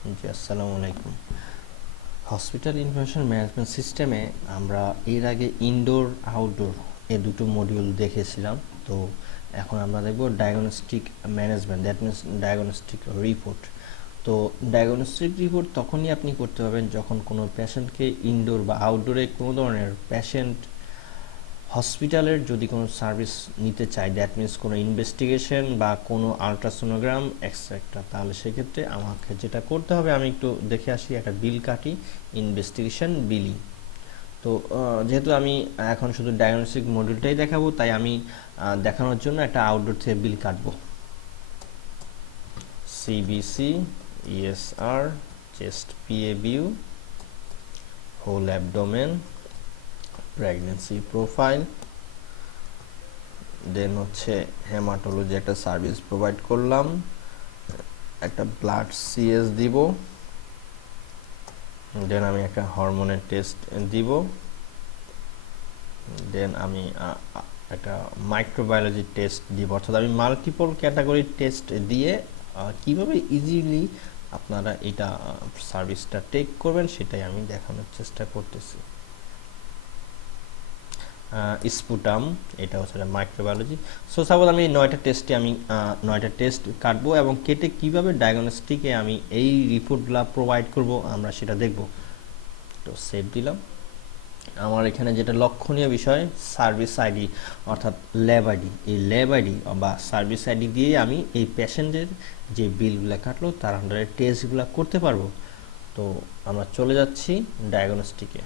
জি আসসালামু আলাইকুম। Hospital information management সিস্টেমে আমরা এর আগে ইনডোর আউটডোর এ দুটো মডিউল দেখেছিলাম। তো এখন আমরা দেখব diagnostic management, that means diagnostic report. তো ডায়াগনস্টিক রিপোর্ট তখনই আপনি করতে পারবেন যখন কোনো পেশেন্টকে ইনডোর বা আউটডোরে কোনো ধরনের পেশেন্ট হসপিটালের যদি কোনো সার্ভিস নিতে চাই, দ্যাট মিনস কোনো ইনভেস্টিগেশন বা কোনো আলট্রাসোনোগ্রাম এক্সট্রা, তাহলে সেক্ষেত্রে আমাকে যেটা করতে হবে, আমি একটু দেখে আসি, একটা বিল কাটি, ইনভেস্টিগেশন বিলি। তো যেহেতু আমি এখন শুধু ডায়াগনস্টিক মডিউলটাই দেখাবো, তাই আমি দেখানোর জন্য একটা আউটডোর থেকে বিল কাটবো। CBC, ESR, chest PA view, whole abdomen, pregnancy profile, then হচ্ছে হেমাটোলজি একটা সার্ভিস প্রোভাইড করলাম, একটা ব্লাড সিএস দিব, দেন আমি একটা হরমোনের টেস্ট দিব, দেন আমি একটা মাইক্রোবায়োলজি টেস্ট দিব। অর্থাৎ আমি মাল্টিপল ক্যাটাগরি টেস্ট দিয়ে কিভাবে ইজিলি আপনারা এটা সার্ভিসটা টেক করবেন সেটাই আমি দেখানোর চেষ্টা করতেছি। স্পুটাম, এটা হচ্ছে মাইক্রোবায়োলজি। সো সাপোজ আমি 9টা টেস্টে আমি 9টা টেস্ট কাটবো এবং কেটে কিভাবে ডায়াগনস্টিকে আমি এই রিপোর্টগুলো প্রোভাইড করব আমরা সেটা দেখব। তো সেভ দিলাম। আমার এখানে যেটা লক্ষণীয় বিষয়, সার্ভিস আইডি অর্থাৎ ল্যাব আইডি, এই ল্যাব আইডি বা সার্ভিস আইডি দিয়ে আমি এই পেশেন্টের যে বিলগুলো কাটলো তার আন্ডারে টেস্টগুলো করতে পারবো। তো আমরা চলে যাচ্ছি ডায়াগনস্টিকে।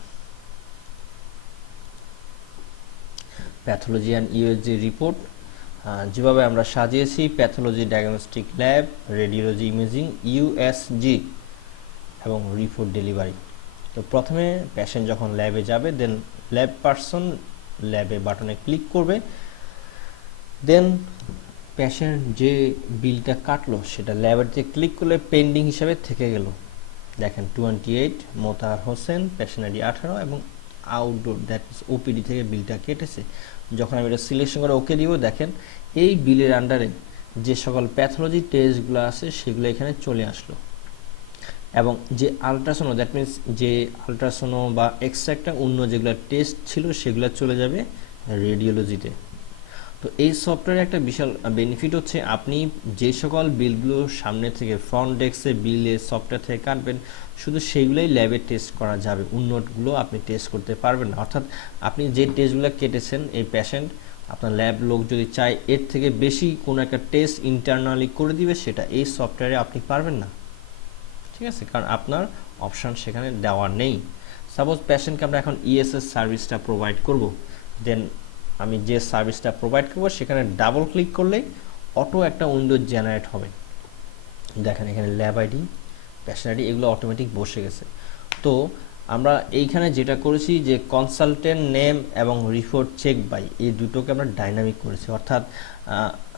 প্যাথোলজি অ্যান্ড ইউএসজি রিপোর্ট যেভাবে আমরা সাজিয়েছি, pathology, diagnostic lab, radiology, imaging, USG এবং রিপোর্ট ডেলিভারি। তো প্রথমে পেশেন্ট যখন ল্যাবে যাবে, দেন ল্যাব পারসন ল্যাবে বাটনে ক্লিক করবে, দেন পেশেন্ট যে বিলটা কাটলো সেটা ল্যাবের যে ক্লিক করলে পেন্ডিং হিসাবে থেকে গেল। দেখেন 28 মোতাহার হোসেন, পেশেন্ট আইডি 18 এবং আউটডোর, দ্যাট মিনস ওপিডি থেকে বিলটা কেটেছে। যখন আমি এটা সিলেকশন করে ওকে দিব, দেখেন এই বিলের আন্ডারে যে সকল প্যাথোলজি টেস্টগুলো আছে সেগুলো এখানে চলে আসলো এবং যে আলট্রাসোনো, দ্যাট মিনস যে আলট্রাসোনো বা এক্সট্রা অন্য যেগুলো টেস্ট ছিল সেগুলো চলে যাবে রেডিওলজিতে। তো এই সফটওয়্যারের একটা বিশাল বেনিফিট হচ্ছে, আপনি যে সকল বিলগুলো সামনে থেকে ফ্রন্ট ডেস্কে বিলে সফটওয়্যার থেকে কাটবেন, শুধু সেইগুলোই ল্যাবে টেস্ট করা যাবে, অন্যগুলো আপনি টেস্ট করতে পারবেন না। অর্থাৎ আপনি যে টেস্টগুলো কেটেছেন এই পেশেন্ট, আপনার ল্যাব লোক যদি চায় এর থেকে বেশি কোনো একটা টেস্ট ইন্টারনালি করে দিবে, সেটা এই সফটওয়্যারে আপনি পারবেন না। ঠিক আছে, কারণ আপনার অপশান সেখানে দেওয়া নেই। সাপোজ পেশেন্টকে আমরা এখন ইএসএস সার্ভিসটা প্রোভাইড করব, দেন আমি যে সার্ভিসটা প্রোভাইড করব সেখানে ডাবল ক্লিক করলেই অটো একটা উইন্ডো জেনারেট হবে। দেখেন এখানে ল্যাব আইডি, পেশেন্ট আইডি এগুলো অটোমেটিক বসে গেছে। তো আমরা এইখানে যেটা করেছি যে কনসালটেন্ট নেম এবং রিপোর্ট চেক বাই, এই দুটোকে আমরা ডাইনামিক করেছি। অর্থাৎ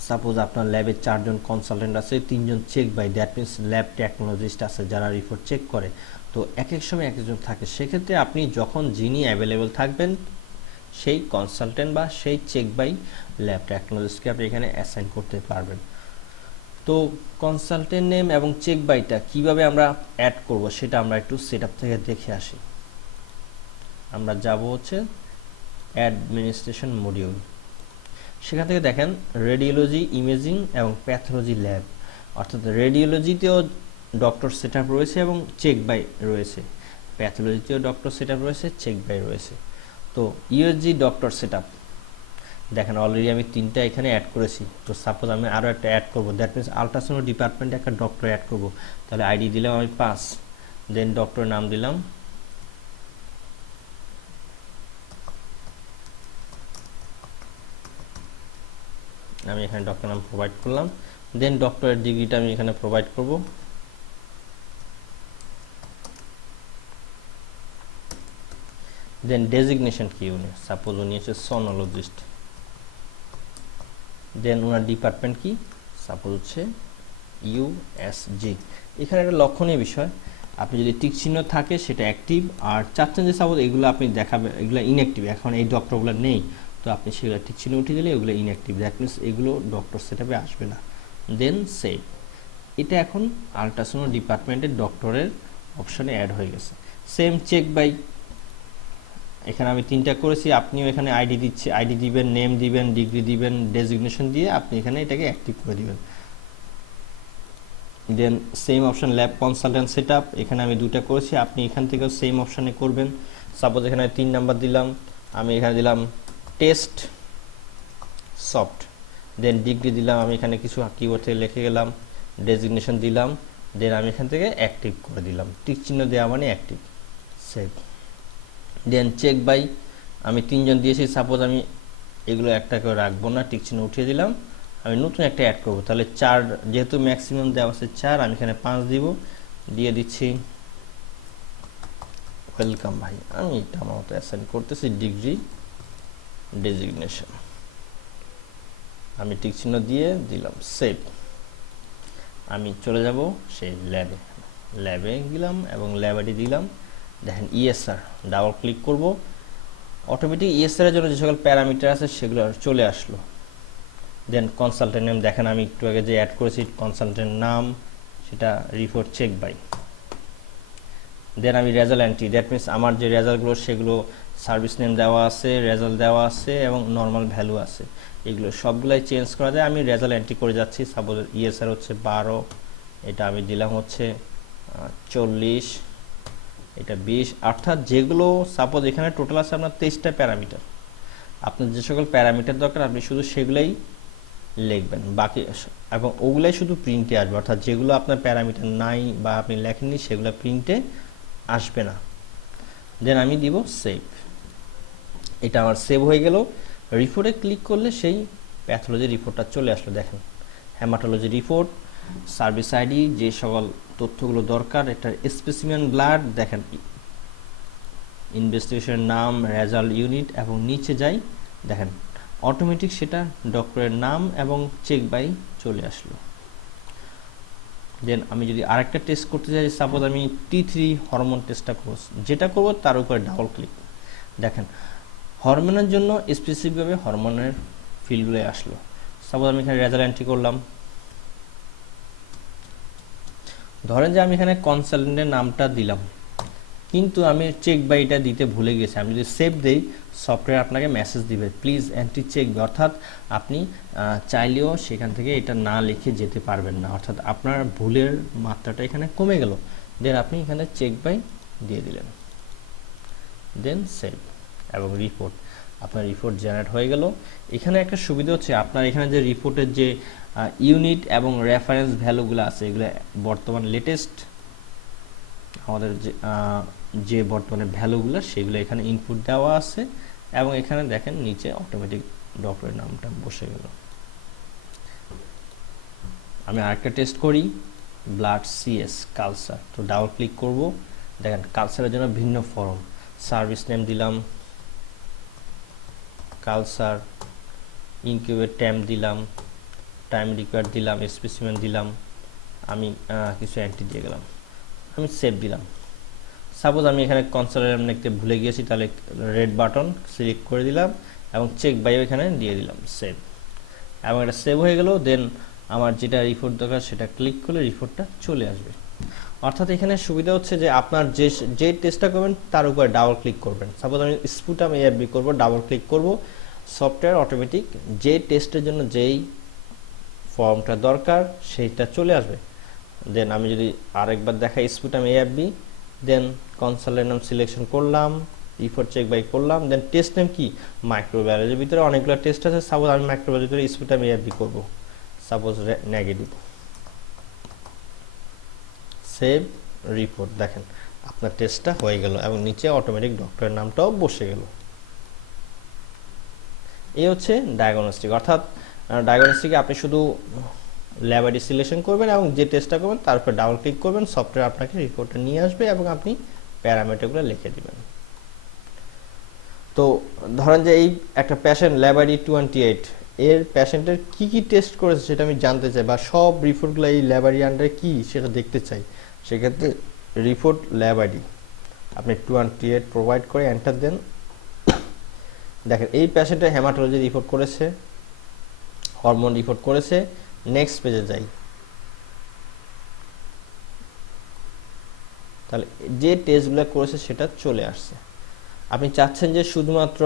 সাপোজ আপনার ল্যাবে 4 জন কনসালটেন্ট আছে, 3 জন check by, that means lab technologist আছে যারা রিপোর্ট চেক করে। তো এক এক সময় এক একজন থাকে, সেক্ষেত্রে আপনি যখন যিনি অ্যাভেলেবল থাকবেন সেই কনসালটেন্ট বা সেই চেক বাই ল্যাব টেকনোলজিস্টকে আপনি এখানে অ্যাসাইন করতে পারবেন। তো কনসালটেন্ট নেম এবং চেক বাইটা কিভাবে আমরা অ্যাড করব সেটা আমরা একটু সেটআপ থেকে দেখে আসি। আমরা যাব হচ্ছে অ্যাডমিনিস্ট্রেশন মডিউল, সেখান থেকে দেখেন রেডিওলজি, ইমেজিং এবং প্যাথোলজি ল্যাব। অর্থাৎ রেডিওলজিতেও ডক্টর সেটআপ রয়েছে এবং চেক বাই রয়েছে, প্যাথোলজিতেও ডক্টর সেটআপ রয়েছে, চেক বাই রয়েছে। তো ইউএসজি ডক্টর সেটআপ দেখেন অলরেডি আমি 3টা এখানে অ্যাড করেছি। তো সাপোজ আমি আরও একটা অ্যাড করব, দ্যাট মিনস আলট্রাসাউন্ড ডিপার্টমেন্টে একটা ডক্টর অ্যাড করব। তাহলে আইডি দিলাম আমি 5, দেন ডক্টরের নাম দিলাম, আমি এখানে ডক্টর নাম প্রোভাইড করলাম, দেন ডক্টরের ডিগ্রিটা আমি এখানে প্রোভাইড করব। দেন ডেজিগনেশন কি উনি, সাপোজ উনি হচ্ছে সোনোলজিস্ট, দেন ওনার ডিপার্টমেন্ট কি, সাপোজ হচ্ছে ইউএসজি। এখানে একটা লক্ষণীয় বিষয়, আপনি যদি টিক চিহ্ন থাকে সেটা অ্যাক্টিভ, আর চাচ্ছেন যে সাপোজ এগুলো আপনি দেখাবেন এগুলো ইনঅ্যাক্টিভ, এখন এই ডক্টরগুলো নেই, তো আপনি সেগুলো টিক চিহ্ন উঠিয়ে দিলে এগুলো ইনঅ্যাক্টিভ, দ্যাট মিনস এগুলো ডক্টর সেটআপে আসবে না। দেন সেভ। এটা এখন আল্ট্রাসাউন্ড ডিপার্টমেন্টের ডক্টরের অপশনে অ্যাড হয়ে গেছে। সেম চেক বাই, এখানে আমি 3টা করেছি, আপনিও এখানে আইডি দিচ্ছে, আইডি দিবেন, নেম দিবেন, ডিগ্রি দিবেন, ডেজিগনেশন দিয়ে আপনি এখানে এটাকে অ্যাক্টিভ করে দিবেন। Then same option lab consultant setup, এখানে আমি 2টা করেছি, আপনি এখান থেকেও সেম অপশনে করবেন। সাপোজ এখানে 3 নাম্বার দিলাম, আমি এখানে দিলাম টেস্ট সফট, দেন ডিগ্রি দিলাম, আমি এখানে কিছু কিওয়ার্ড থেকে লিখে গেলাম, ডেজিগনেশন দিলাম, দেন আমি এখান থেকে অ্যাক্টিভ করে দিলাম, টিক চিহ্ন দেওয়া মানে active, save. Then check by, আমি 3 জন দিয়েছি, সাপোজ আমি এগুলো একটা করে রাখবো না, টিক চিহ্ন উঠিয়ে দিলাম, আমি নতুন একটা অ্যাড করব, তাহলে 4, যেহেতু ম্যাক্সিমাম দেওয়া আছে 4, আমি এখানে 5 দিব, দিয়ে দিচ্ছি ওয়েলকাম ভাই, আমি এটা আমার মতো অ্যাসাইন করতেছি ডিগ্রি ডেজিগনেশন, আমি টিক চিহ্ন দিয়ে দিলাম, সেভ। আমি চলে যাব সেই ল্যাবে গেলাম এবং ল্যাব আইডি দিলাম, দেখেন ইএসআর, ডাবল ক্লিক করব, অটোমেটিক ইএসআর এর জন্য যে সকল প্যারামিটার আছে সেগুলো চলে আসলো। দেন কনসালটেন্ট নেম, দেখেন আমি একটু আগে যে অ্যাড করেছি কনসালটেন্ট নাম, সেটা রিপোর্ট চেক বাই। দেন আমি রেজাল্ট এন্ট্রি, দ্যাট মিনস আমার যে রেজাল্টগুলো সেগুলো সার্ভিস নেম দেওয়া আছে, রেজাল্ট দেওয়া আছে এবং নর্মাল ভ্যালু আছে, এগুলো সবগুলাই চেঞ্জ করা যায়। আমি রেজাল্ট এন্ট্রি করে যাচ্ছি, সাপোজ ইএসআর হচ্ছে 12, এটা আমি দিলাম হচ্ছে 40, এটা 20, অর্থাৎ যেগুলো সাপোজ এখানে টোটাল আছে আপনার 23টা প্যারামিটার, আপনার যে সকল প্যারামিটার দরকার আপনি শুধু সেগুলাই লিখবেন, বাকি এবং ওগুলাই শুধু প্রিন্টে আসবে, অর্থাৎ যেগুলো আপনার প্যারামিটার নাই বা আপনি লেখেননি সেগুলো প্রিন্টে আসবে না। দেন আমি দিব সেভ, এটা আমার সেভ হয়ে গেল। রিপোর্টে ক্লিক করলে সেই প্যাথোলজি রিপোর্টটা চলে আসলো, দেখেন হেমাটোলজি রিপোর্ট, সার্ভিস আইডি, যে সকল তথ্যগুলো দরকার, এটা স্পেসিমেন ব্লাড, দেখেন ইনভেস্টিগেশনের নাম, রেজাল্ট ইউনিট এবং নিচে যাই, দেখেন অটোমেটিক সেটা ডক্টরের নাম এবং চেক বাই চলে আসলো। দেন আমি যদি আরেকটা টেস্ট করতে চাই, সাপোজ আমি T3 হরমোন টেস্টটা করব, যেটা করব তার উপরে ডাবল ক্লিক, দেখেন হরমোনের জন্য স্পেসিফিকভাবে হরমোনের ফিল্ডগুলো আসলো। সাপোজ আমি এখানে রেজাল্ট এন্ট্রি করলাম, ধরেন যে আমি এখানে কনসালটেন্টের নামটা দিলাম, কিন্তু আমি চেক বাইটা দিতে ভুলে গেছি, আমি যদি সেভ দেই সফটওয়্যার আপনাকে মেসেজ দিবে প্লিজ এন্ট্রি চেক, অর্থাৎ আপনি চাইলেও সেখান থেকে এটা না লিখে যেতে পারবেন না, অর্থাৎ আপনার ভুলের মাত্রাটা এখানে কমে গেল। দেন আপনি এখানে চেক বাই দিয়ে দিলেন, দেন সেভ এবং রিপোর্ট, আপনার রিপোর্ট জেনারেট হয়ে গেল। এখানে একটা সুবিধা হচ্ছে আপনার এখানে যে রিপোর্টের যে ইউনিট এবং রেফারেন্স ভ্যালুগুলো আছে এগুলো বর্তমান লেটেস্ট আমাদের যে বর্তমানে ভ্যালুগুলো সেগুলো এখানে ইনপুট দেওয়া আছে এবং এখানে দেখেন নিচে অটোমেটিক ডক্টরের নামটা বসে গেল। আমি আরেকটা টেস্ট করি, ব্লাড সিএস কালচার, তো ডাবল ক্লিক করব, দেখেন কালচারের জন্য ভিন্ন ফর্ম, সার্ভিস নেম দিলাম কালচার, ইনকিউবেট টাইম দিলাম, টাইম রিকোয়ার্ড দিলাম, স্পেসিমেন দিলাম, আমি কিছু এন্ট্রি দিয়ে গেলাম, আমি সেভ দিলাম। সাপোজ আমি এখানে কনসালটেন্ট লিখতে ভুলে গিয়েছি, তাহলে রেড বাটন সিলেক্ট করে দিলাম এবং চেক বাইও এখানে দিয়ে দিলাম, সেভ, এবং এটা সেভ হয়ে গেল। দেন আমার যেটা রিপোর্ট দরকার সেটা ক্লিক করলে রিপোর্টটা চলে আসবে। অর্থাৎ এখানে সুবিধা হচ্ছে যে আপনার যে টেস্টটা করবেন তার উপরে ডাবল ক্লিক করবেন, সাপোজ আমি স্পুটাম এআরবি করব, ডাবল ক্লিক করব, সফটওয়্যার অটোমেটিক যে টেস্টের জন্য যেই ফর্মটা দরকার সেইটা চলে আসবে। দেন আমি যদি আরেকবার দেখাই স্পুটাম এআরবি, দেন কনসালটেন্ট নাম সিলেকশন করলাম, রিপোর্ট চেক বাই করলাম, দেন টেস্ট নেম কি মাইক্রোবায়োলজির ভিতরে অনেকগুলো টেস্ট আছে, সাপোজ আমি মাইক্রোবায়োলজির ভিতরে স্পুটাম এআরবি করব, সাপোজ নেগেটিভ, সেভ রিপোর্ট, দেখেন আপনার টেস্টটা হয়ে গেল এবং নিচে অটোমেটিক ডক্টরের নামটাও বসে গেল। এই হচ্ছে ডায়াগনস্টিক, অর্থাৎ ডায়াগনস্টিকে আপনি শুধু ল্যাব আইডি সিলেকশন করবেন এবং যে টেস্টটা করবেন তার উপর ডাবল ক্লিক করবেন, সফটওয়্যার আপনাকে রিপোর্টটা নিয়ে আসবে এবং আপনি প্যারামিটারগুলো লিখে দিবেন। তো ধরেন যে এই একটা পেশেন্ট ল্যাব আইডি 28 এর পেশেন্টের কি কি টেস্ট করেছে সেটা আমি জানতে চাই, বা সব রিপোর্টগুলো এই ল্যাব আইডি আন্ডারে কি সেটা দেখতে চাই, সেক্ষেত্রে রিপোর্ট ল্যাব আইডি আপনি 28 প্রোভাইড করে এন্টার দেন। দেখেন এই পেশেন্টের হেমাটোলজি রিপোর্ট করেছে, হরমোন রিপোর্ট করেছে। নেক্সট পেজে যাই, তাহলে যে টেস্টগুলো করেছে সেটা চলে আসছে। আপনি চাচ্ছেন যে শুধুমাত্র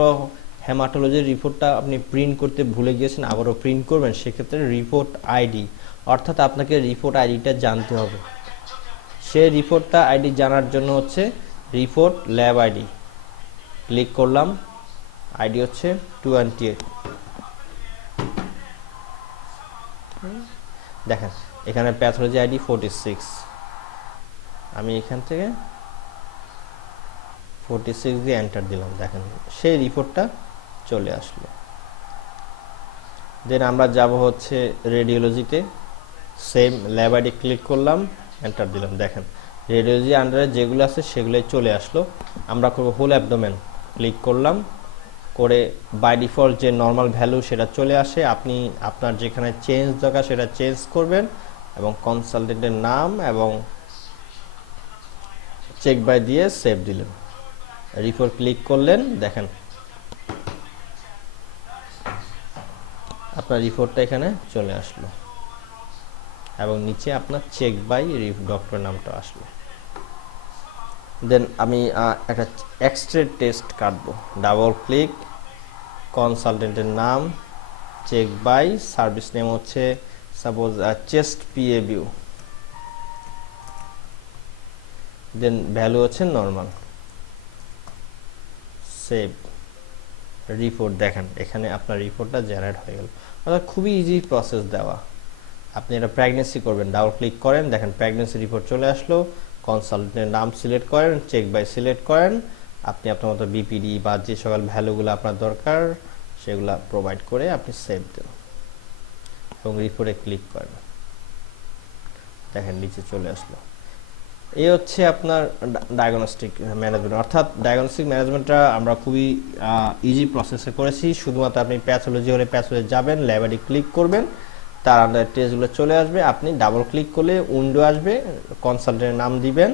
হেমাটোলজির রিপোর্টটা আপনি প্রিন্ট করতে ভুলে গিয়েছেন, আবারও প্রিন্ট করবেন, সেক্ষেত্রে রিপোর্ট আইডি, অর্থাৎ আপনাকে রিপোর্ট আইডিটা জানতে হবে। সেই রিপোর্টটা আইডি জানার জন্য হচ্ছে রিপোর্ট ল্যাব আইডি ক্লিক করলাম, আইডি হচ্ছে 28। দেখেন এখানে প্যাথোলজি আইডি 46, আমি এখান থেকে 46 দিয়ে এন্টার দিলাম, দেখেন সেই রিপোর্টটা চলে আসলো। দেন আমরা যাব হচ্ছে রেডিওলজিতে, সেম ল্যাব আইডি ক্লিক করলাম, এন্টার দিলাম, দেখেন রেডিওলজি আন্ডারে যেগুলো আছে সেগুলোই চলে আসলো। আমরা করব হোল অ্যাবডোমেন, ক্লিক করলাম, করে বাই ডিফল্ট যে নর্মাল ভ্যালু সেটা চলে আসে। আপনি আপনার যেখানে চেঞ্জ দরকার সেটা চেঞ্জ করবেন এবং কনসালটেন্টের নাম এবং চেক বাই দিয়ে সেভ দিলেন, রিপোর্ট ক্লিক করলেন, দেখেন আপনার রিপোর্টটা এখানে চলে আসলো এবং নিচে আপনার চেক বাই ডক্টরের নামটা আসলো। দেন আমি একটা এক্সরে টেস্ট কাটবো, ডাবল ক্লিক, কনসালটেন্টের নাম, চেক বাই, সার্ভিস নেম হচ্ছে সাপোজ চেস্ট পিএবিউ, দেন ভ্যালু হচ্ছে নর্মাল, সেভ, রিপোর্ট। দেখেন এখানে আপনার রিপোর্টটা জেনারেট হয়ে গেল। অর্থাৎ খুবই ইজি প্রসেস দেওয়া। আপনি এটা প্রেগন্যান্সি করবেন, ডাবল ক্লিক করেন, দেখেন প্রেগন্যান্সি রিপোর্ট চলে আসলো, কনসালটেন্টের নাম সিলেক্ট করেন, চেক বাই সিলেক্ট করেন, আপনি আপনার মতো বিপিডি বা যে সকল ভ্যালুগুলো আপনার দরকার সেগুলো প্রোভাইড করে আপনি সেভ দেন এবং রিপোর্টে ক্লিক করেন, দেখেন নিচে চলে আসলো। এই হচ্ছে আপনার ডায়াগনস্টিক ম্যানেজমেন্ট। অর্থাৎ ডায়াগনস্টিক ম্যানেজমেন্টটা আমরা খুবই ইজি প্রসেসে করেছি। শুধুমাত্র আপনি প্যাথোলজি হলে প্যাথোলজি যাবেন, ল্যাব আইডি ক্লিক করবেন, তার আন্ডারে টেস্টগুলো চলে আসবে, আপনি ডাবল ক্লিক করলে উইন্ডো আসবে, কনসালটেন্টের নাম দিবেন,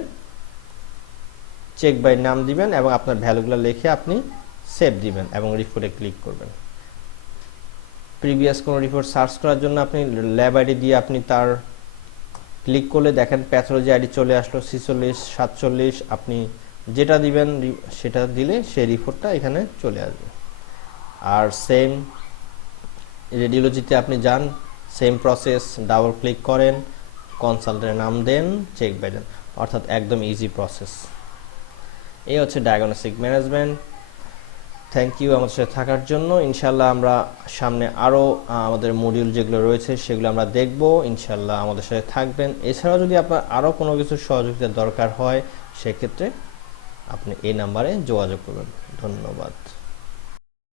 চেক বাই নাম দিবেন এবং আপনার ভ্যালুগুলো লিখে আপনি সেভ দিবেন এবং রিপোর্টে ক্লিক করবেন। প্রিভিয়াস কোনো রিপোর্ট সার্চ করার জন্য আপনি ল্যাব আইডি দিয়ে আপনি তার ক্লিক করলে দেখেন প্যাথোলজি আইডি চলে আসলো 46, 47, আপনি যেটা দিবেন সেটা দিলে সেই রিপোর্টটা এখানে চলে আসবে। আর সেম রেডিওলজিতে আপনি যান, সেম প্রসেস, ডাবল ক্লিক করেন, কনসালটেন্টের নাম দেন, চেক বাই দেন, অর্থাৎ একদম ইজি প্রসেস। এই হচ্ছে ডায়াগনস্টিক ম্যানেজমেন্ট। থ্যাংক ইউ আমাদের সাথে থাকার জন্য। ইনশাল্লাহ আমরা সামনে আরও আমাদের মডিউল যেগুলো রয়েছে সেগুলো আমরা দেখব, ইনশাল্লাহ আমাদের সাথে থাকবেন। এছাড়াও যদি আপনার আরও কোনো কিছু সহযোগিতার দরকার হয় সেক্ষেত্রে আপনি এই নাম্বারে যোগাযোগ করবেন। ধন্যবাদ।